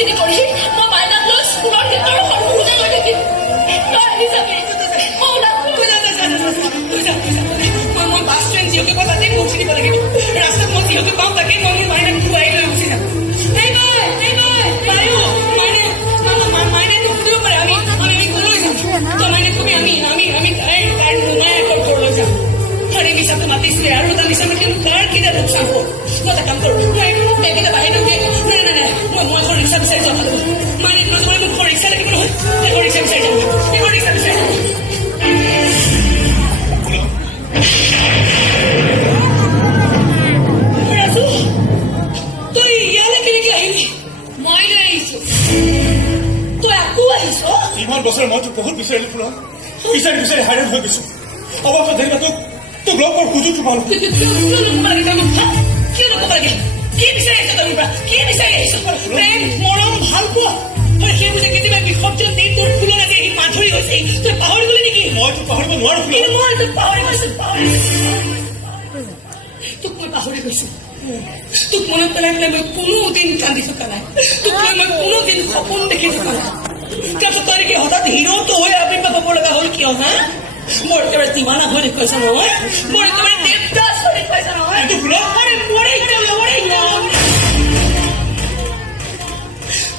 খিনি কৰি মই মাইনাক লৈ স্কুলৰ ভিতৰৰ সন্মুখতে গৈ থাকিম তই আহি যাবি মই বাছ ট্ৰেইন যিহকে পাওঁ তাতে পৌঁছি দিব লাগিব ৰাস্তাত মই যিহকে পাওঁ তাকে মই মোৰ মাইনাক খুৱাই লৈ গুচি যাম মাইনে নুসুধিব পাৰে আমি কলৈ যাম তই মাইনে কবি আমি তাৰ মোমায়েকৰ ঘৰলৈ যাম আৰে নিচাটো মাতিছিলে আৰু এটা নিচা মাতিলে কাৰ কেতিয়া লোকচান হ'ব মই এটা কাম কৰোঁ মই বেগকেইটা বাহিৰত দিয়ে নাই মই এখন ৰিক্সা বিচাৰি যাব লাগিব মাইনে নজৰে মোক এখন ৰিক্সা লাগিব নহয় এখন ৰিক্সা বিচাৰি যাব এখন ৰিক্সা বিচাৰি যাব ৰাজু তই ইয়ালৈ কেনেকৈ আহিলি মই লৈ আহিছোঁ তই আকৌ আহিছ ইমান বছৰ মই তোক বহুত বিচাৰিলো ফুলন বিচাৰি হাইৰাণ হৈ গৈছো অৱস্থা ধৰিবা তোক লগ পোৱাৰ সুযোগটো পালো কিয় নকব লাগে কি বিচাৰি আহিছ তই পৰা কি বিচাৰি আহিছ প্ৰেম মৰম ভাল পোৱা সেইবোৰ যে কেতিয়াবা বিসৰ্জন দি তোৰ ফুলন আজি আহি মাধুৰী হৈছে তই পাহৰি গলি নেকি মই তোক পাহৰিব নোৱাৰো কিন্তু মই তোক পাহৰি গৈছো তোক মই পাহৰি গৈছো তোক মনত পেলাই পেলাই মই কোনোদিন কান্দি থকা নাই তোক লৈ মই কোনোদিন সপোন দেখি থকা নাই তাৰপিছত তই নেকি হঠাৎ হিৰোটো হৈ আবিৰ্ভাৱ হ'ব লগা হ'ল কিয় হা মোৰ একেবাৰে দিৱানা হৈ দেখুৱাইছা নহয় মোৰ একেবাৰে দেৱদাস হৈ দেখুৱাইছা নহয়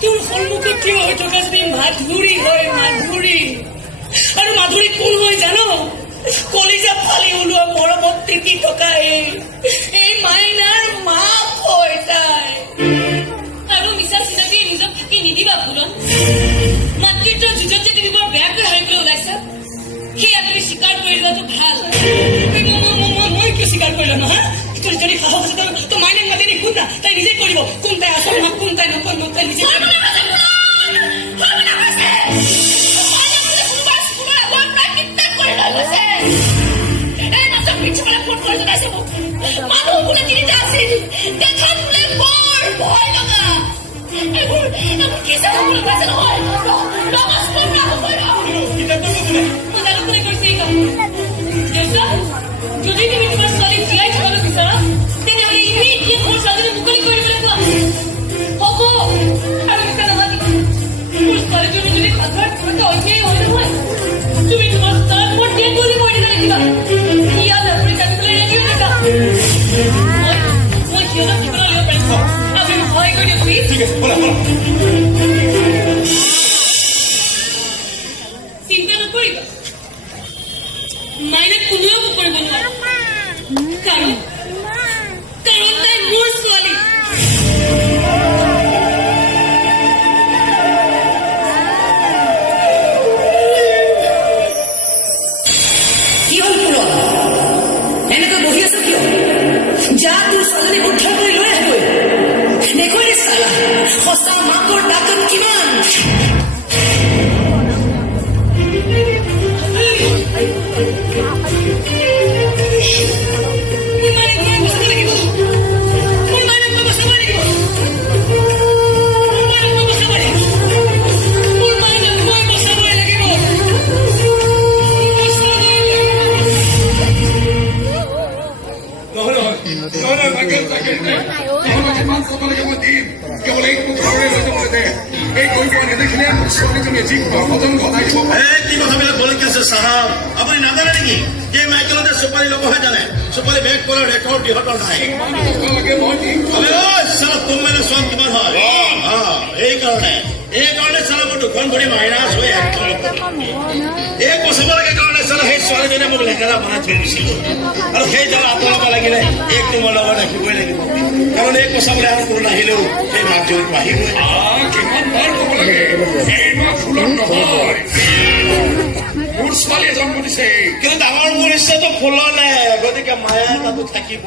তোৰ সন্মুখত থিয় হৈ থকা যদি মাধুৰী হয় মাধুৰী আৰু মাধুৰী কোন হয় জানো কলিজা ফালি ওলোৱা মৰমত তিতি থকা এই মাইনাৰ মাক হয় তাই আৰু মিছা চিনাকি নিজক ফাঁকি নিদিবা ফুলন মাতৃত্বৰ যুঁজত যদি বৰ বেয়াকৈ হাৰিবলৈ ওলাইছা সেয়া তুমি স্বীকাৰ কৰি লোৱাটো ভাল মই কিয় স্বীকাৰ কৰিলো নহয় তোৰ যদি সাহস আছে তো মাইনাক মাতি নি কোন না তাই নিজে কৰিব কোন তাই আচল মাক কোন তাই নকল মাক তাই নিজে যদি তুমি তোমাৰ ছোৱালী জীয়াই থবলৈ বিচৰা তেনেহ'লে ইমিডিয়েট মোৰ ছোৱালীজনী মুকলি কৰিবলৈ কোৱা হ'ব আৰু মিছা নামাতি মোৰ ছোৱালীজনী যদি সাধাৰণ কিবাকে অন্যায় হয় নহয় তুমি তোমাৰ স্থান মোৰ ডেড বডি কৰি দিব লিখিবা ইয়াত আপুনি কাটিবলৈ ৰেডিঅ' দিছা মই সিহঁতক কিবলৈ লিব পাৰিছো আপুনি মোক সহায় কৰি দিয়ক প্লিজ ঠিক আছে বলা চিন্তা নকৰিবা মাইনাক কোনেও কৰিব নোৱাৰে কাৰণ তাই মোৰ ছোৱালী কি হ'ল ফুলন এনেকৈ বহি আছ কিয় যা তোৰ ছোৱালীক উদ্ধাৰ কৰি লৈ আহিবই দেখুৱাই চালা সঁচা মাকৰ তাকত কিমান আপুনি নাজানে নেকি যে মাইকেলতে চুপাৰী ল'বহে জানে চুপাৰী বেগ কৰাৰ ৰেকৰ্ড ইহঁতৰ নাই তুম মানে চোৱা কিমান হয় এইকাৰণে চালা মোৰ দুখন ভৰি মাইনাছ হৈ এই বচাব লাগে কাৰণে চালা সেই ছোৱালীজনীয়ে মোক লেতেৰা বনাই থৈ দিছিল আৰু সেই জাল আঁতৰাব লাগিলে এক তোমাৰ লগত ৰাখিবই লাগিব কাৰণ এই বচাবলৈ আৰু কোনো নাহিলেও সেই মাক জড়িত আহিবই মোৰ ছোৱালীয়ে জন্ম দিছে কিন্তু ডাঙৰ পৰিচয়টো ফুললে গতিকে মায়া তাতো থাকিব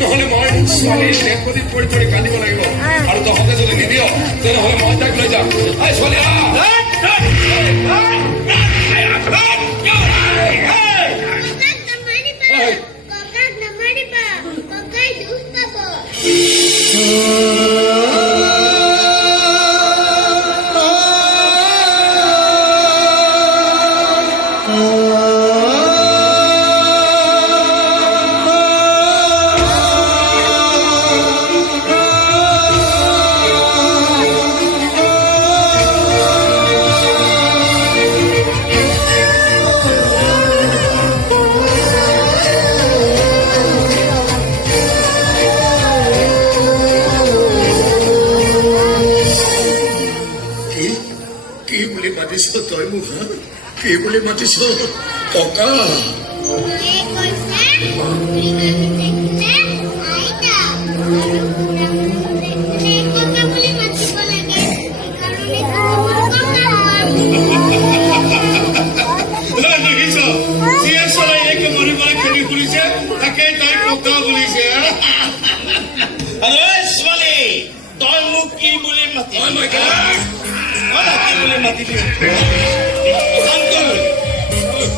নহলে মই ছোৱালীৰ দেশপতিত পৰি পৰি কান্দিব লাগিব আৰু তহঁতে যদি নিদিয় তেনেহলে মই তাক লৈ যাম ছোৱালী কি বুলি মাতিছ ককা? দেখিছ যিয়ে চলাই একে মৰিবলৈ খেলি ফুৰিছে তাকে তাই ককা বুলিছে। আৰু এই ছোৱালী তই মোক কি বুলি মাতিবি? কি বুলি মাতিবি?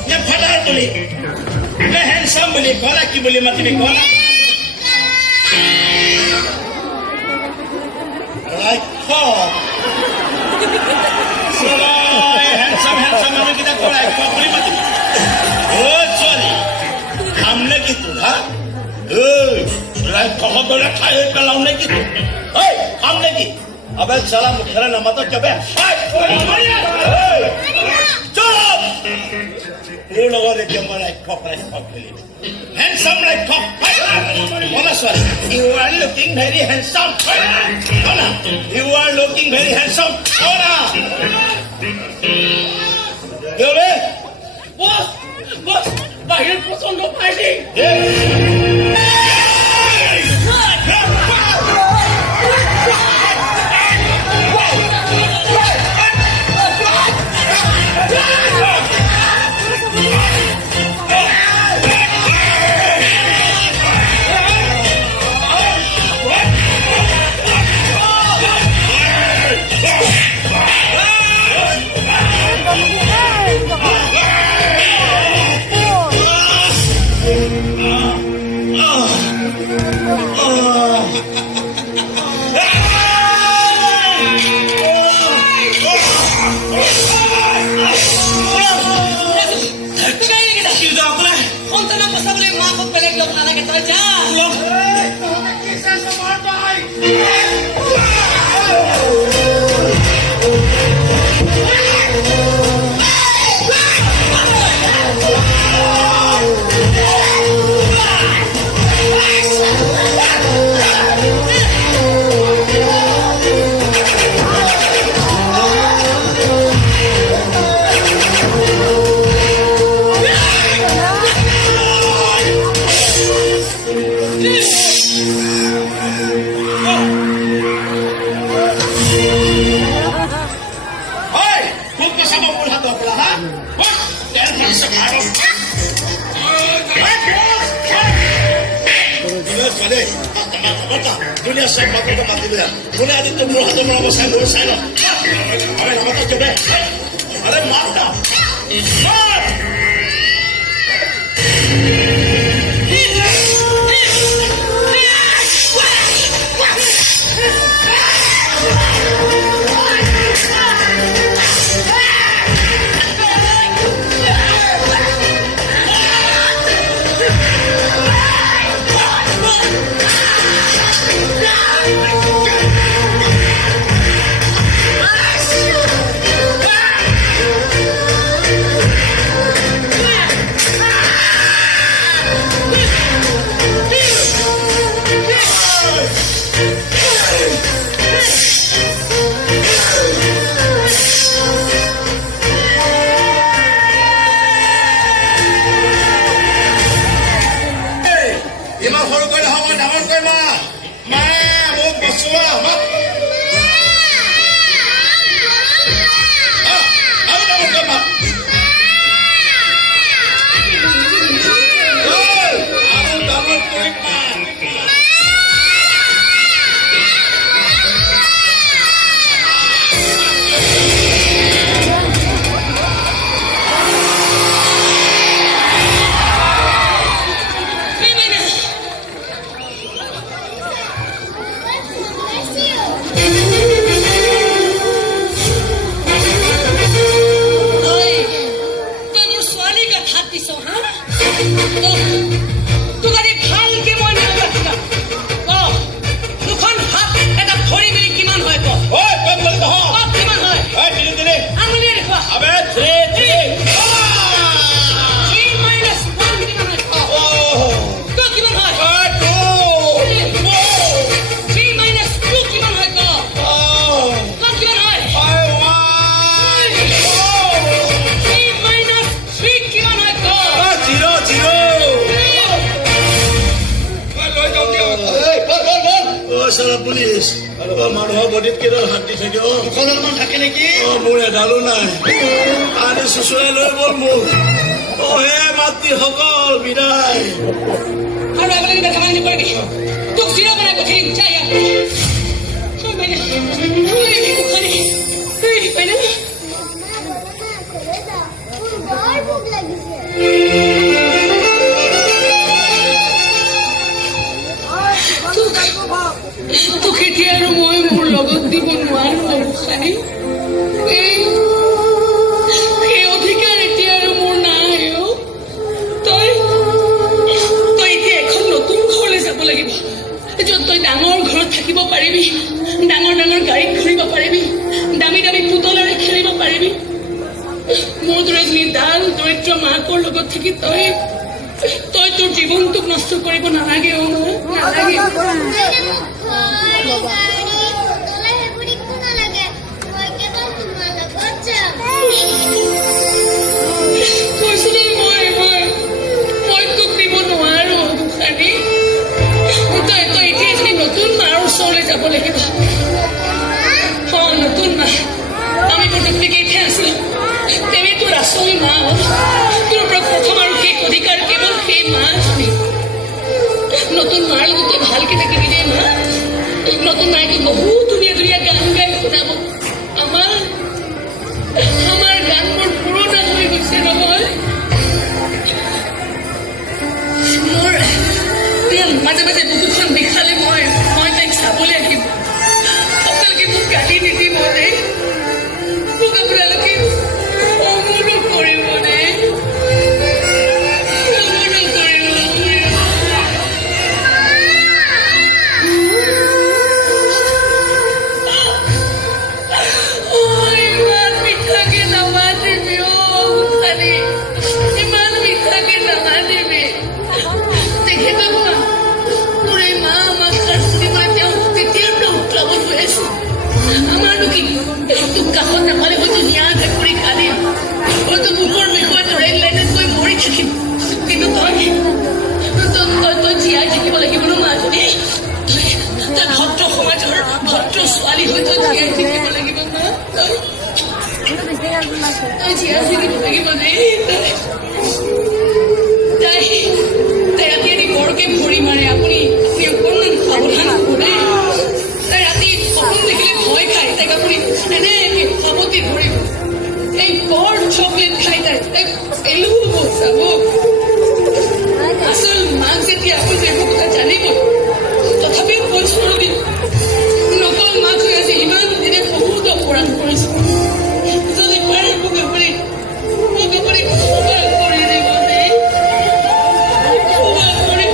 নে ফাদাৰ বুলি নে হেণ্ডচাম বুলি কলা? কি বুলি মাতিবি কলা? হেণ্ডচাম মানুহকেইটা কৰাই বুলি মাতিবি? অ' ছোৱালী খাম নে কি তোৰ? হা খবৰে খাই পেলাও নে কি তোৰ? খাম নে কি? আবে চালা মুখেৰে নামাতো কিয় বে? তোৰ লগত এতিয়া মই ৰাক্ষস খেলিম। হেণ্ডচাম ৰাক্ষস ছোৱালী, you are looking very handsome. You are looking very handsome. Boss boss বাহির প্রচন্ড ফাইটিং। দুনিয়া সব মাত্রটা মাতি দেয়া মনে আদিত্য মোর হাতে মোর অবস্থায় মোর সাইন আরে নামাতা কেবে? আরে মার না মার। ইমান সৰু কৰি নহ'ব, ডাঙৰ কৰি মা। মায়ে মোক বচোৱা। আৰু ডাঙৰ কৰি মা। আৰু ডাঙৰ কৰি মা। Bless you. গৈছে আৰু মানুহৰ বডিত কেইডাল হাত দি থাকে দুখনমান থাকে নেকি মোৰ এডালো নাই আনি চুচুৰাই লৈ গ'ল মোক হে মাতৃসকল বিদায় আৰু আপোনালোকে দেখা মানি নকৰিবি তোক জিৰা বনাই পঠিয়াম যা ইয়াত তোক এতিয়া আৰু মই মোৰ লগত দিব নোৱাৰো গোসাঁনী সেই অধিকাৰ এতিয়া আৰু মোৰ নাই তই এতিয়া এখন নতুন ঘৰলৈ যাব লাগিব য'ত তই ডাঙৰ ঘৰত থাকিব পাৰিবি ডাঙৰ ডাঙৰ গাড়ীত ঘূৰিব পাৰিবি দামী দামী পুতলাৰে খেলিব পাৰিবি মোৰ দৰে এজনী ডাল দৰিদ্ৰ মাকৰ লগত থাকি তই তোৰ জীৱনটোক নষ্ট কৰিব নালাগে নালাগে কৈছিলি মই তোক দিব নোৱাৰো গোসাঁনী তই এতিয়া এজনী নতুন মাৰ ওচৰলৈ যাব লাগিব নতুন মা আমি তোৰ ডুপ্লিকেটহে আছিলো তেনে তোৰ আচল মা তোৰ প্ৰথম আৰু শেষ অধিকাৰ কেৱল সেই মা আছিলি নতুন মাৰ গোটেই ভালকে থাকিবি দে মা নতুন মাইকে বহুত ধুনীয়া ধুনীয়া গান গাই শুনাব আমাৰ গানবোৰ পুৰণা হৈ গৈছে নহয় মোৰ মাজে মাজে বুকুখন বিষালে মই তাইক চাবলৈ আহিম আপোনালোকে মোক গালি নিদিব নে মোক আপোনালোকে অনুৰোধ কৰিব নে কাষত নাপালে হয়তো ধুনীয়াকৈ কৰি খালি হয়তো বুকৰ বিষয়ে ৰেল লাইনত গৈ মৰি থাকিম কিন্তু তই জীয়াই থাকিব লাগিব ন মাজনী তই ভদ্ৰ সমাজৰ ভদ্ৰ ছোৱালী হৈ তই জীয়াই থাকিব লাগিব ন তই জীয়াই থাকিব লাগিব দেই তাই ৰাতি ৰাতি বৰকে ভৰি মাৰে আপুনি অকণমান সাৱধান হ'ব দেই তাই ৰাতি সপোন দেখিলে ভয় খায় তাইক আপুনি এনেকৈ সাৱতি ধৰিব এই বৰ চকলেট খাই তাই পেলু হ'ব চাব আচল মাক যেতিয়া আপুনি এইবোৰ কথা জানিব তথাপিও কৈছো ৰবি নকল মাক হৈ আছে ইমান দিনে বহুত অপৰাধ কৰিছো যদি পাৰে মোক আপুনি খবৰ কৰি দিব দেই খবৰ কৰি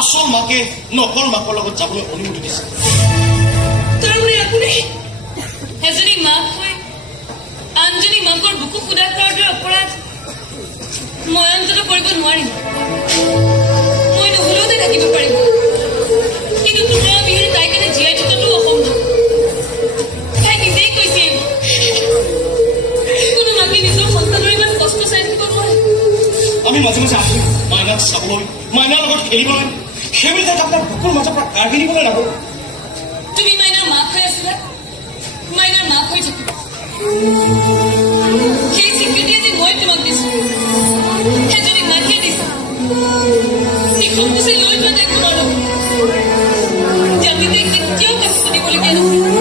আসল মাকে নকল মাকৰ লগত যাবলৈ অনুমতি দিছে তাৰমানে আপুনি এজনী মাক হৈ আনজনী মাকৰ বুকু ফুটা কৰাটো অপৰাধ মই অন্তত কৰিব নোৱাৰিম। মই নহ'লেও তাই থাকিব পাৰিব, কিন্তু তোমাৰ অবিহনে তাই কাৰণে জীয়াই থকাটো অসম্ভৱ। তাই নিজেই কৈছে কোনো মাকে নিজৰ সন্তানৰ ইমান কষ্ট চাই থাকিব নোৱাৰে। আমি মাজে মাজে আহিম মাইনাক চাবলৈ, মাইনাৰ লগত খেলিবলৈ, সেইবুলি তাইক আপোনাৰ বুকুৰ মাজৰ পৰা কাঢ়ি দিবলৈ নাপাব। তুমি মাইনাৰ মাক হৈ আছিলা, মাইনাৰ মাক হৈ থাকিবা। সেই স্বীকৃতি আজি মই তোমাক দিছো, এজনী মাকে দিছো। নিখুন পিছে লৈ যোৱা তাইক তোমাৰ লগত, যাতে তাই কেতিয়াও কাকো সুধিবলগীয়া নহয়।